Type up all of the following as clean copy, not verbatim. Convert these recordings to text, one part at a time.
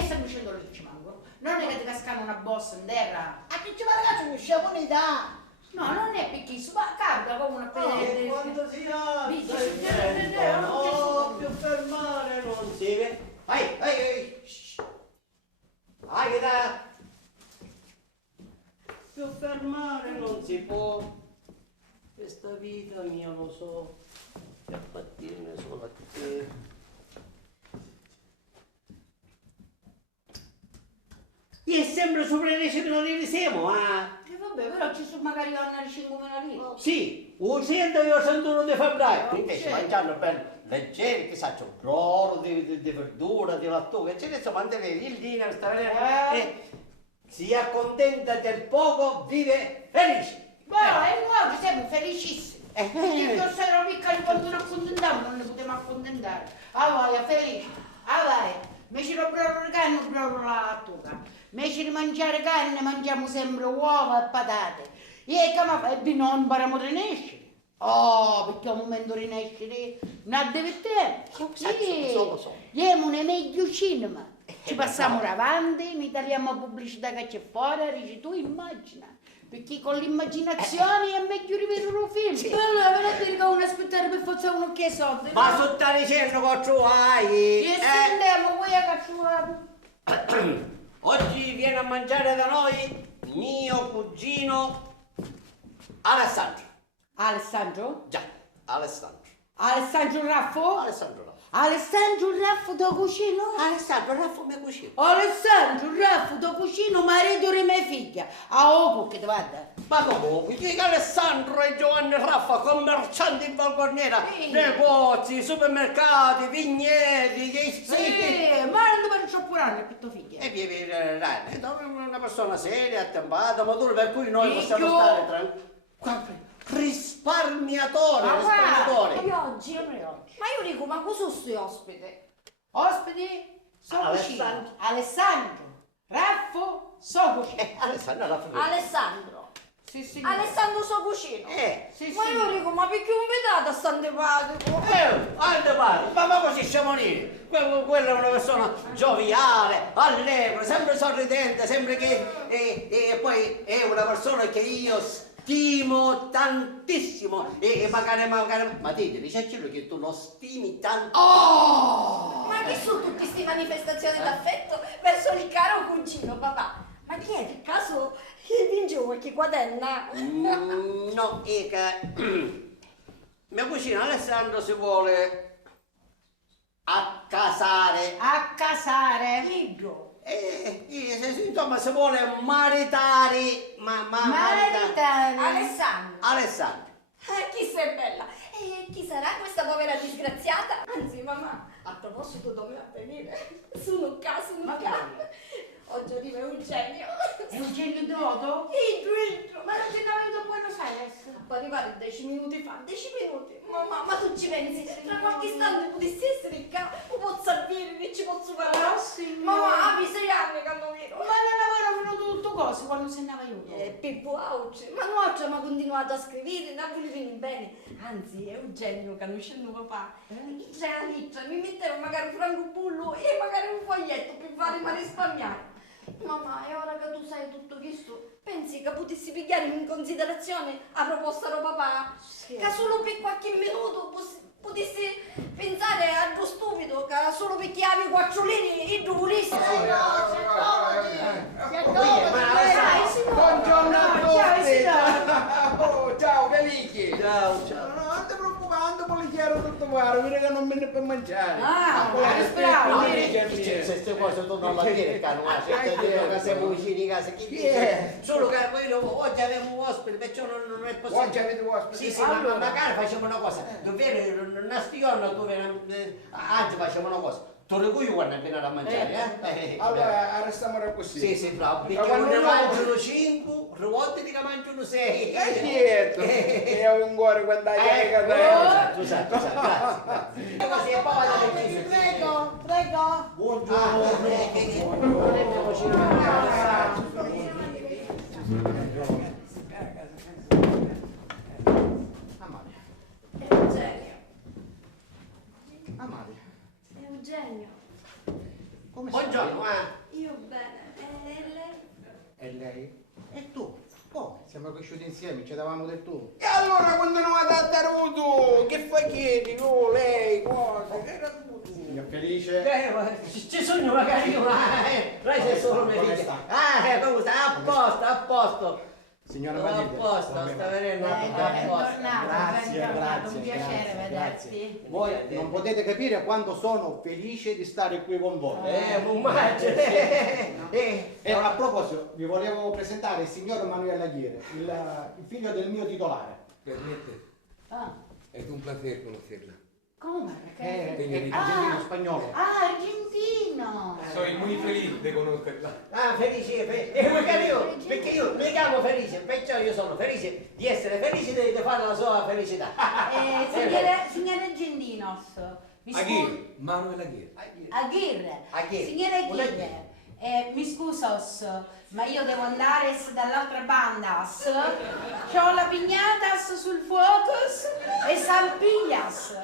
stanno uscendo le luci, manco. Non è che ti cascano una bossa in terra. A chi ci va ragazzi, non sciamo un'età! No, non è picchissimo, ma capita come una E quando si alza il vento, no, più fermare non si vede. Vai, vai, che da... Più fermare non si può. Questa vita mia lo so, che appartiene solo a te. Io è sempre sopra le 10.000 lire siamo, E vabbè, però ci sono magari una di 5.000 lire. Sì, un 100 e il 61 di febbraio. Quindi Invece mangiando per leggeri, che sa, c'è un crollo di verdura, di lattuga, eccetera, insomma, mantenere il dinero, si accontenta del poco, vive felice. Ma e noi oggi siamo felicissimi. Perché io ero piccoli quando non accontentavamo, non ne potevamo accontentare. Ah vai, felice. Ah vai. Invece di broro di carne, broro la lattuga. Invece di mangiare carne, mangiamo sempre uova e patate. E come fai? Non impariamo a rinascere. Oh, perché al momento rinascere non deve tempo. Sì, lo so. siamo nei meglio cinema. Ci passiamo davanti, mi tagliamo pubblicità che c'è fuori, dici tu immagina. Perché con l'immaginazione è meglio rivedere un film. Sì. Allora, ve ne dico uno aspettare per forza uno che soldi. Ma su sta dicendo che tu hai? E sentiamo, voi a cacciare. Oggi viene a mangiare da noi mio cugino Alessandro. Alessandro? Già, Alessandro. Alessandro Raffo? Alessandro Raffo. Alessandro Raffo da cucino? Alessandro Raffo mio cugino. Alessandro Raffo da cucino, marito di mia figlia. A Oco che ti vada. Ma comunque, che Alessandro e Giovanni Raffa, commercianti in Valcorniera, Sì. negozi, supermercati, vigneti, che Sì, ma non dove c'ho pure anche per tua figlia. E via via, una persona seria, attempata, matura, per cui noi possiamo Io- stare tranquilli. Risparmiatore, risparmiatore. Oggi, oggi. Ma io dico, ma cosa sti ospiti? Ospiti, so cucino. Alessandro. Alessandro Raffo, so cucino. Alessandro Raffa. Alessandro. Sì, sì. Alessandro so cucino. Sì, Ma sì. io dico, ma perché non vedete a sta antipatico? Ande pare, ma così siamo lì. Quella è una persona gioviale, allegra, sempre sorridente, sempre che... E poi è una persona che io stimo tantissimo. E magari... Ma dice quello che tu lo stimi tanto. Oh! Ma che sono tutte queste manifestazioni d'affetto verso il caro cugino, papà? Ma chi è? Per caso vince qualche quaderna? No, è che mio cugino Alessandro si vuole accasare. A casare. Libro. Insomma, si vuole maritare. Maritare. Alessandro. Alessandro. Chi sei bella? E chi sarà questa povera disgraziata? Anzi, mamma, a proposito doveva venire. Sono un caso, Ma che oggi arriva un genio. È un genio d'odo? Idro. Ma non c'è venuto a Buenos Aires? Può arrivare 10 minuti fa, 10 minuti. Ma tu ci pensi? Tra qualche istante potessi essere qua, o posso salvare, che ci posso fare? Oh, signore. Mamma, ha 6 anni che hanno vero. Ma non avevano venuto cose quando se ne io. Pippo Auce, ma Nuoccia mi ha continuato a scrivere, non voleva venire bene. Anzi, è un genio, conoscendo papà. Mi metteva magari Franco Bullo e magari un foglietto per farmi risparmiare. Mamma, e ora che tu sai tutto questo, pensi che potessi pigliare in considerazione la proposta del papà? Sì. Che solo per qualche minuto potessi pensare a tuo stupido, che solo perché avevi 4 lire e tu volessi. Buongiorno a tutti! Oh, ciao Felice! Ciao. Non ti preoccupare, non polichiaro tutto guarda, vedi che non me ne per mangiare. speriamo. Se queste cose tu non le dire, caro, ma se te dico che siamo vicini a casa, chi dice? Solo che noi oggi abbiamo un ospite, perciò non è possibile. Oggi avete un ospite? Sì, ma magari facciamo una cosa, tu vieni una stiorna, tu vieni, anzi facciamo una cosa, tu recupi quando vieni a mangiare, Allora, restiamo così. Sì, bravo, perché quando ne io- mangiano 5, rivolti che mangiano 6. E dietro, che ho un cuore quando hai che Tu sai, grazie. Così e poi vado a leggere. Prego. Buongiorno. Amalia. Eugenio. Amalia. Eugenio. Come stai? Buongiorno, Io bene. E lei? E lei? E tu? Come? Siamo cresciuti insieme, ci davamo del tu. E allora continuate a dare tu? Che fai chiedi? Oh, lei, cosa? Che era tu? Signor Felice? Ci sogno magari io, lei sei solo Come felice. sta? Come sta? A posto, a posto. Signora A Matilde. posto, come sta va? venendo a posto. Grazie, Un piacere vederti. Voi non potete capire quanto sono felice di stare qui con voi. Immagino. E a proposito, vi volevo presentare il signor Manuel Aguirre, il figlio del mio titolare. Permette, Ah, es un placer conocerla. come? È Perché? argentino spagnolo. Argentino! Soy muy feliz de conocerla. Felice, e magari io, perché io mi chiamo Felice, perciò io sono felice di essere felice di fare la sua felicità. Signore Argentinos, mi Aguirre, Manuel Aguirre. Aguirre. Signore Aguirre, mi scusos, ma io devo andare dall'altra banda. C'ho la pignatas sul fuocos e salpillas.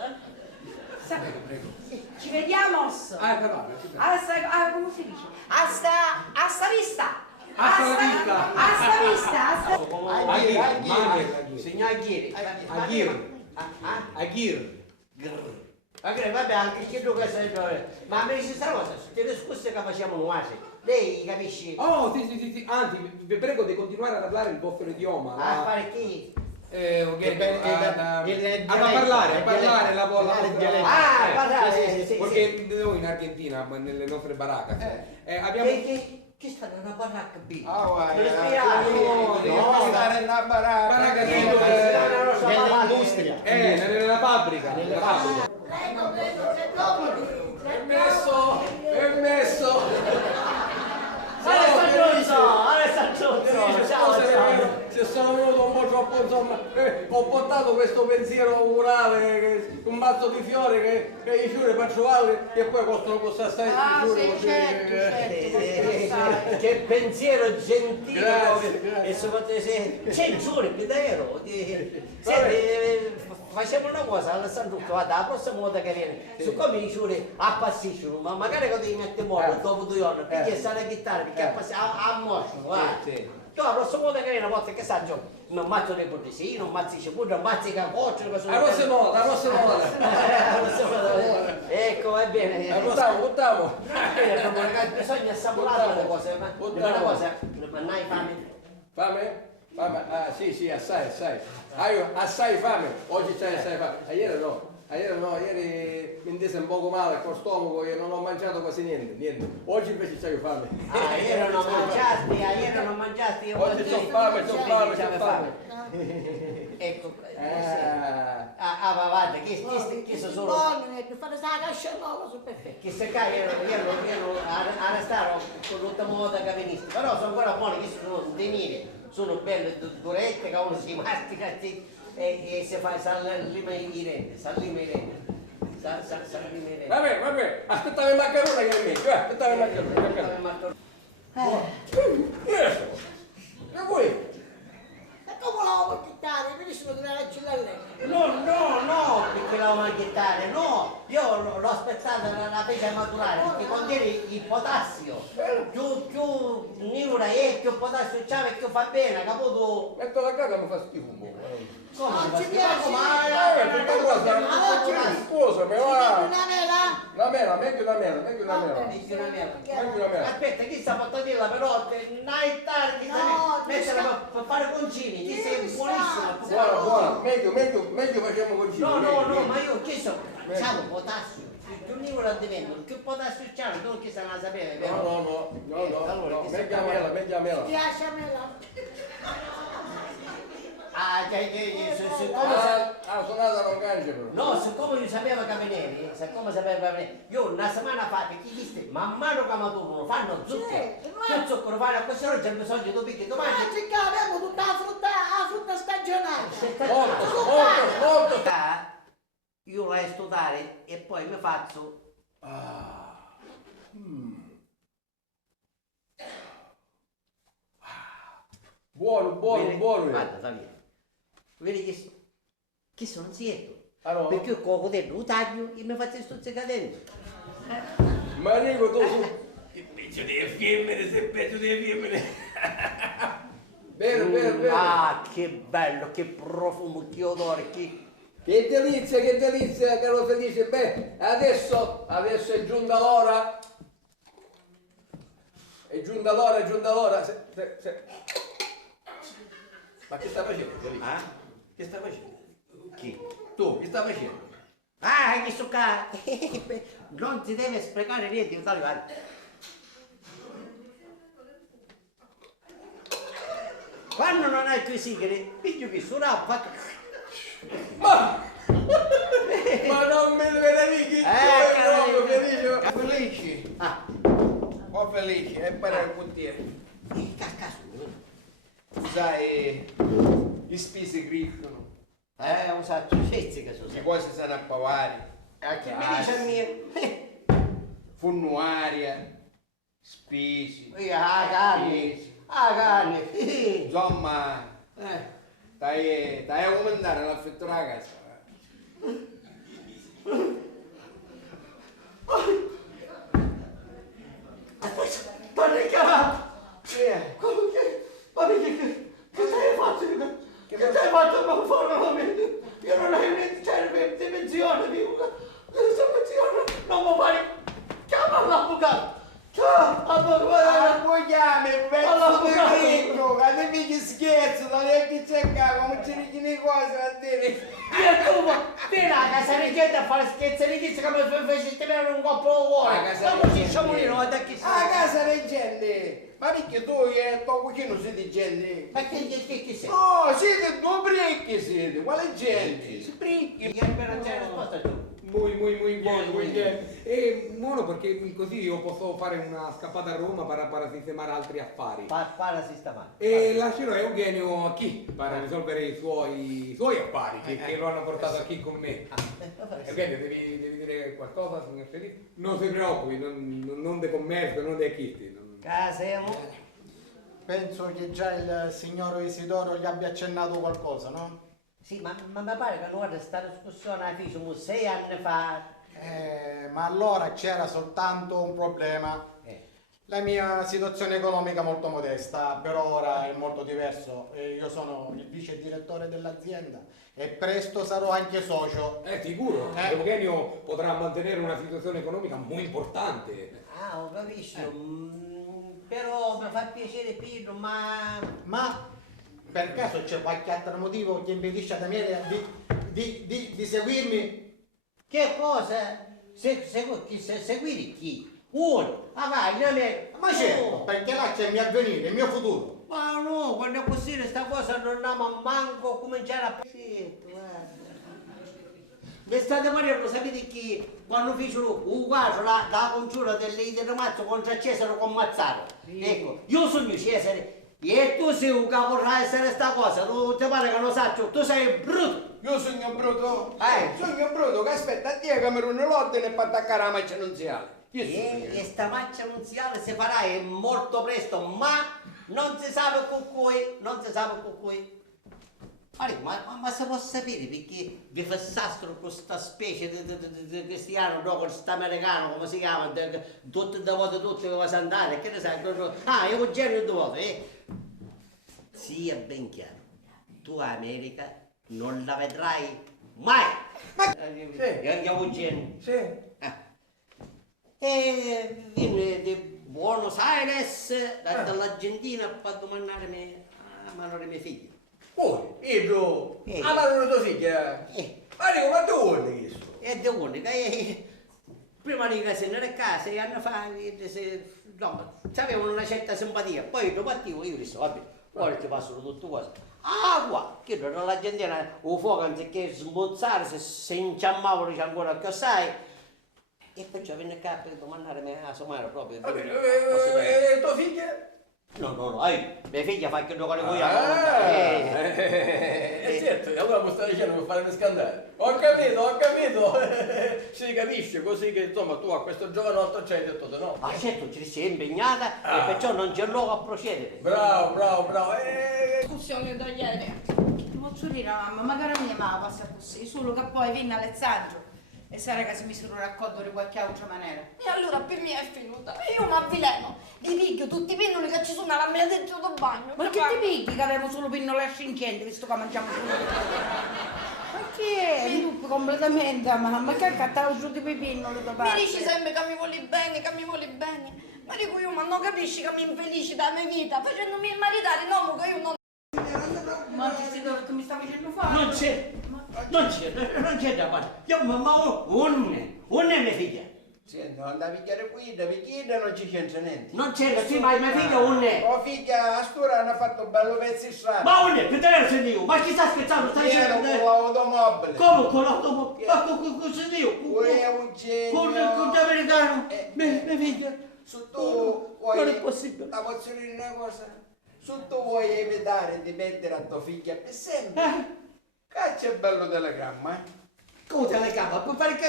Prego, prego. Ci vediamo. Però, Come si dice? Hasta vista. Hasta la vista. Hasta vista. Aguirre, Manuel Aguirre. Signor Aguirre. Aguirre. Aguirre. Aguirre, vabbè, anche chi tu questo ma mi dici questa cosa, te le scuse che facciamo noi, lei capisci? Oh, sì. Anzi, vi prego di continuare a parlare il vostro idioma. A fare chi? A parlare la dialetto. Ah, parlare, sì. Perché noi in Argentina, nelle nostre baracche, abbiamo... Chi sta nella baracca B? Ah, guarda. No, stare nella baracca. Baracca di- Nell'industria. nella fabbrica. Nella fabbrica. Prego, c'è dopo. Permesso. Alessandro, ciao. Se sono venuto un po' troppo, insomma, ho portato questo pensiero murale, un mazzo di fiori che i fiori faccio altri e poi costano assai Che pensiero gentile. Grazie. E soprattutto se c'è giuro, davvero. Senti, facciamo una cosa, Alessandro, guarda, la prossima volta che viene, siccome i giuri appassiscono, ma magari quando ti metti morto dopo 2 giorni, perché sta la chitarra, perché a morso, guarda. Tu la prossima volta che viene, una volta che saggio, non ammazzo le bottiglie, non ammazzi cipolla, non ammazzi capoccio, che sono... La prossima volta. Ecco, va bene. Buttiamo. Bisogna assaporare le cose, ma una cosa, non hai fame? Fame? Ah, sì, assai. Hai assai fame. Oggi c'hai assai fame. Ieri no, ieri mi intese un poco male col stomaco e non ho mangiato quasi niente. Oggi invece c'hai fame. Ieri non mangiasti. Oggi c'ho fame. Ecco. Ma guarda, che sono... Buono, mi fate sta cascia nuova su perfetto. Che se cai, io arrestato con tutta moda che veniste, però sono ancora buoni, che sono dei miei, sono belle durette, che uno si mastica e si fa salima i reni, Vabbè, aspettavo il maccherone che è meglio, aspettavo il maccherone. E voi? Ma come la vuoi chittare? Mi dicono di andare a girare. No, perché la vuoi manchettare, no, io l'ho aspettata la fece maturare, perché contiene il potassio, più niura è, più potassio c'ha, perché fa bene, capito? Metto la caga mi fa schifo un po'. Come Non fa ci schifo? piace? Scusa, Mi va. una mela? La mela, meglio la mela. Meglio una mela. Aspetta, chi sta portandilla però, non tardi, No, metterla per fare concini, ti sei buonissima. Buona, meglio facciamo così. No, ma io che so, c'hanno potassio, più nivola diventano, più potassio c'hanno, tu che se non la sapevi, vero? No, meglio la mela. Mi piace a mela? Suonata non cangia però. no, siccome io sapevo Camineri, io una settimana fa, perché disse, man mano che maturano, fanno zucchero, più zucchero fanno a questa ora c'è bisogno di picchi domani. Oggi che avevo tutta la frutta stagionale. Molto. Io la studiare e poi mi faccio... buono, buono, buono. Guarda, Samir, vedi che sono zitto. Allora, Perché il cocotello lo taglio e mi faccio stuzzica dentro. ma dico tu su... Il pezzo delle femmine, se il pezzo delle femmine. Vero, vero, vero. Ah, che bello, che profumo, che odore, Che delizia, caro Felice. Beh, adesso è giunta l'ora. È giunta l'ora. Ma che sta facendo, Felice? Ah? Che sta facendo? Chi? Tu, che sta facendo? Ah, che sto qua! Non si deve sprecare niente, sai, guarda. Quando non hai quei sigari, piglio che suona, faccio... Ma non me ne vedi che caro, Felice. Felici, Ah, oh Felici, è per con te. cazzo, Sai, gli spese crescono, un sacco di pezzi che sono le cose sono a pavari, che mi dice a me? fanno aria, spesi, Ah, carne, ah, carne, insomma, stai a comandare l'affetto della casa. Parli chiamato! Che Ma che stai facendo? Che stai facendo per fare? Io non ho niente, cioè, pensione, non mi fare... Chiama l'avvocato! Ma poi chiami il pezzo Allora, di ricco, che mi che scherzo, non è che c'è qua, come ci dici le cose a dire. Io tu, te la casa richiede a fare scherzi di chi come facete bere un coppo di cuore. Non ci siamo lì, non da chi si... A casa leggende, ma perché tu e tuo cucino siete gente? Ma che sei? No, siete due brecchi siete, quale gente? Sbricchi, che per c'è risposta tu. Muy buono, muy bien. E buono perché così io posso fare una scappata a Roma per sistemare altri affari. Para sistemare. E lascerò Eugenio qui per risolvere i suoi affari che lo hanno portato qui con me. Eugenio, devi dire qualcosa, signor Felice? Non si preoccupi, non di commercio, non di acquisti. Casemo. Penso che già il signor Isidoro gli abbia accennato qualcosa, no? Sì, ma mi pare che noi questa discussione la facciamo 6 anni fa. Ma allora c'era soltanto un problema. La mia situazione economica è molto modesta, per ora è molto diverso. Io sono il vice direttore dell'azienda e presto sarò anche socio. Sicuro, Eugenio potrà mantenere una situazione economica molto importante. Ah, ho capito. Però mi fa piacere Pirro, Ma per caso c'è qualche altro motivo che impedisce a Daniele di seguirmi? Che cosa? Seguire chi? Uno, Ma certo, perché là c'è il mio avvenire, il mio futuro. Ma no, quando è così sta cosa non andiamo manco a cominciare a... Sì, guarda. Mi state morendo, sapete chi? Quando fecero un quadro, la congiura del Ramazzo contro Cesare con Mazzaro. Sì. Ecco, io sono Cesare e tu sei un capo a essere sta cosa, tu ti pare che lo saccio, tu sei brutto. Io sono brutto, sono brutto, che aspetta a te che mi runo l'ordine e per attaccare la macchia nunziale. E sta macchia nunziale si farà molto presto, ma non si sa con cui, Ma si può sapere perché vi fissastro questa specie di cristiano, no, questo americano, come si chiama, tutte le volte tutte dove andare, che ne sai, Eugenio due volte, Sia ben chiaro, tu America non la vedrai mai! Ma Eugenio. sì. E viene di Buenos Aires, dall'Argentina, per domandarmi a mano dei miei figli. Poi, io, a mano di tua figlia, ma dico, ma tu vuoi questo? È di unica, prima di che se ne recava 6 anni fa, no, avevano una certa simpatia, poi dopo attivo io disse, vabbè, ora ti passano tutte cose. Ah, qua, che dall'Argentina, un fuoco anziché smozzare, se inciammavano ancora più assai. E perciò venne qua per domandarmi a somare proprio. E tua figlia? No, mia figlia fa che giocare con E certo, allora mi stai dicendo per farmi scandare. Ho capito. Si capisce così che insomma tu a questo giovanotto ci hai detto di no. Ma certo, ci sei impegnata e perciò non c'è luogo a procedere. Bravo. Discussione da ieri. Ti posso dire, mamma, magari mia mamma passa così, solo che poi viene Alessandro e sarà che si misero raccolto di qualche altra maniera. E allora per me è finita. E io mi avvileno. Li piglio tutti i pennoli che ci sono alla mia dentro del bagno. Ma che ti pigli che avevamo solo pinnole ascendenti, visto che mangiamo solo? Ma che è? Tu completamente, mamma, che cattavo su di pinnoli da parte? Mi dici sempre che mi vuoi bene, Ma dico io, ma non capisci che mi infelici dalla mia vita, facendomi maritare un uomo che io non... Ma ti sei che mi sta facendo fare? Non c'è da fare. Io, ma un mia figlia. Senti, non da picchiare qui, da picchiare non ci c'entra niente. Non c'è, sì, ma mia figlia un è. Oh figlia, a stura hanno fatto un bello pezzo di strada. Ma un è, che te ne sei io? Ma chi sta scherzando? Stai Pieno con dicendo? l'automobile. Come con l'automobile? Ma cosa io? Uè, un genio. Con l'americano? Mia figlia? Su tu vuoi... Non è possibile. La posso dire una cosa? Su tu vuoi evitare di mettere a tua figlia per sempre? Caccia bello telegramma, Come telecamera? Puoi fare che...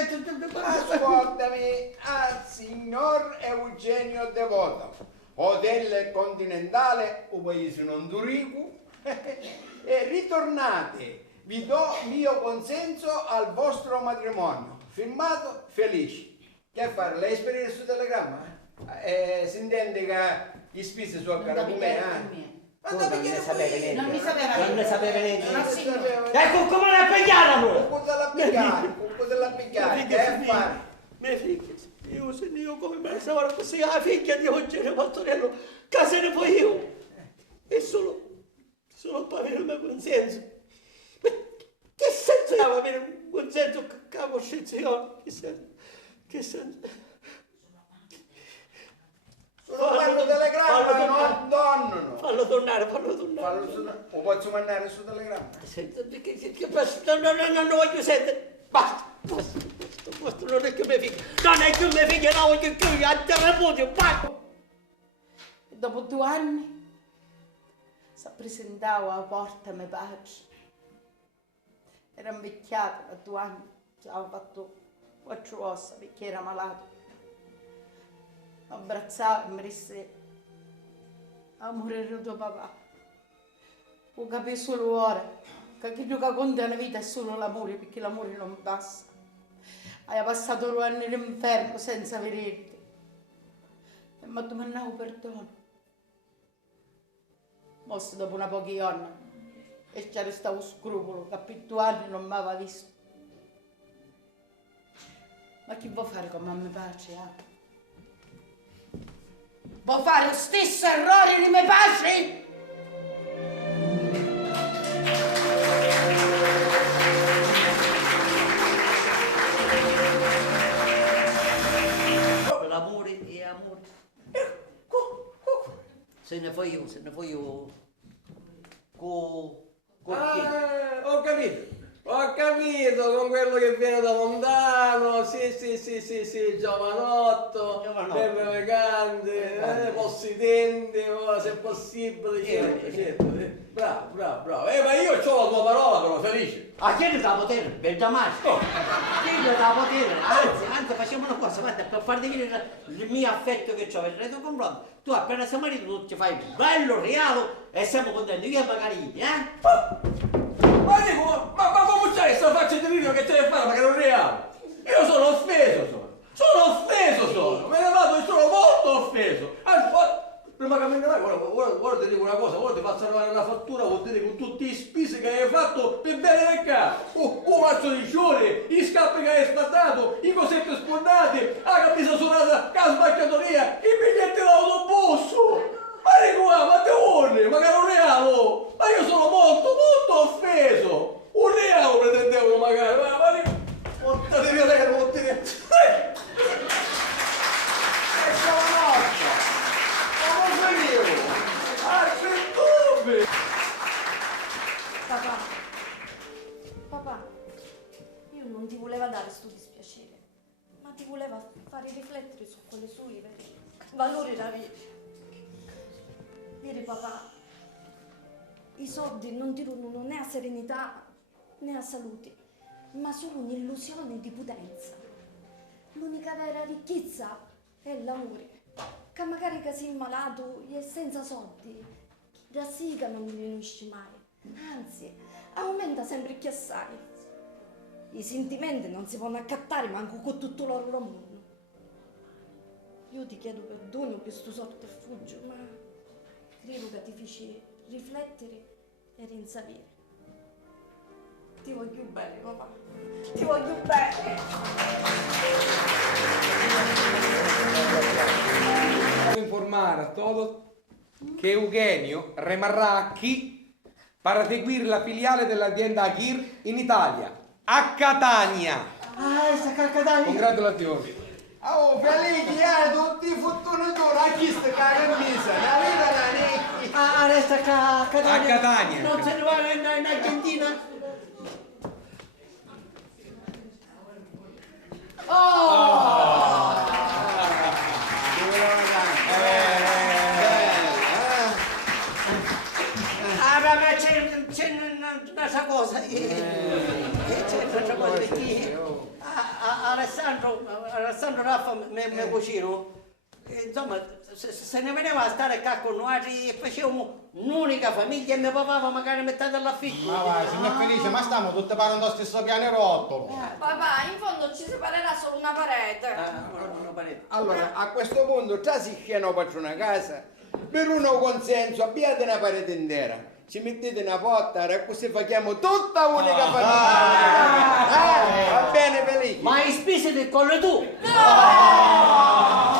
Ascoltami, al signor Eugenio Devoto, Hotel Continentale, un paese non durico, e ritornate, vi do mio consenso al vostro matrimonio, firmato Felici. Che fare? Lei sperire su telegramma? Si intende che gli spisi sono cara come me, Ma Non ne sapeva niente. Non mi sapeva Non ne sapeva niente. Non si Ecco come la pigliarono! Con della pigliare, che fare? Mia figlia, io come me ne stavo così, la figlia di Eugenio Pastorello, che se ne fui io. E solo per avere il mio consenso. Ma che senso ha avere un consenso che la coscienza? Che senso? Fanno telegramma, non donnono. Fallo tornare. O posso mandare su telegramma? Senta, no, voglio sentire. Basta, non è che mia figlia, no, voglio che io al terremoto, basta. E dopo 2 anni si presentava alla porta mio padre. Era invecchiato da 2 anni, ci aveva fatto 4 ossa perché era malato. Mi abbrazzava e mi disse: amore del tuo papà. Lo capisco solo ora, che quello che conta nella vita è solo l'amore, perché l'amore non passa. Hai passato 2 anni all'inferno senza vederti. E mi ha domandato perdono. Mosso dopo una pochi giorni, e c'era restato scrupolo, che per 2 anni non mi aveva visto. Ma chi può fare come mi piace, Può fare lo stesso errore di mio padre? L'amore è amore. Se ne fai io. Ho capito, con quello che viene da lontano, sì, giovanotto, bello elegante, possidente, se è possibile, certo. Bravo. Ma io ho la tua parola però, Felice. A chi ne da potere? Benjamasco. Chi ne da potere? Anzi, facciamo una cosa, guarda, per farti vedere il mio affetto che ho per il tuo confronto. Tu appena sei marito, tu ti fai bello, regalo e siamo contenti, io e Margarita, Ma dico, ma come c'è questa faccia di video che c'è da fare, ma che non reale? Io sono offeso, me ne vado e sono molto offeso. Anzi, prima che me ne vai, guarda ti dico una cosa, ora ti faccio arrivare una fattura, vuol dire con tutti i spisi che hai fatto per bene del capo, un mazzo di sciole, gli scappi che hai spazzato, i cosetti sponnati, la camisa suonata, la sbacciatoria, i biglietti dell'autobus. Ma di qua, ma te vuole, ma che è un regalo? Ma io sono molto offeso! Un regalo pretendevo magari, ma di... Portate via lei, non ti... E giovanotto! Ma cosa io? Dove? Papà, io non ti volevo dare sto dispiacere, ma ti volevo fare riflettere su quelle sue valori della vita. Vedi papà, i soldi non ti donano né a serenità né a salute, ma solo un'illusione di potenza. L'unica vera ricchezza è l'amore, che magari che sei malato e senza soldi, da sì che non diminuisce mai, anzi aumenta sempre più assai. I sentimenti non si possono accattare manco con tutto l'oro del mondo. Io ti chiedo perdono per sto sorte e fuggio, ma credo che ti feci riflettere e rinsavire. Ti voglio bene, papà. Ti voglio bene. Quiero informar a todos que Eugenio rimarrà aquí para seguir la filiale dell'azienda Aguirre in Italia, a Catania. Ah, sta Catania. Congratulazioni. Oh, felici, tutti i fortunatori, a chi sta camisa, la vera la necchi. Ah, resta a Catania. A Catania. Non se ne va in Argentina? Ma c'è un'altra cosa, c'è un'altra cosa perché Alessandro Raffa, mio cugino, insomma, se ne veniva a stare qua con noi e facevamo un'unica famiglia e mio papà magari metteva all'affitto. Ma vai, signor Felice, ma stiamo tutti parlando allo stesso pianerottolo. Papà, in fondo ci separerà solo una parete. Una parete. Allora, a questo punto, già si schiena per una casa, per uno consenso, abbiate una parete intera. Ci mettete una porta, e così facciamo tutta unica famiglia. Va bene, felici? Ma hai speso del collo tu? No!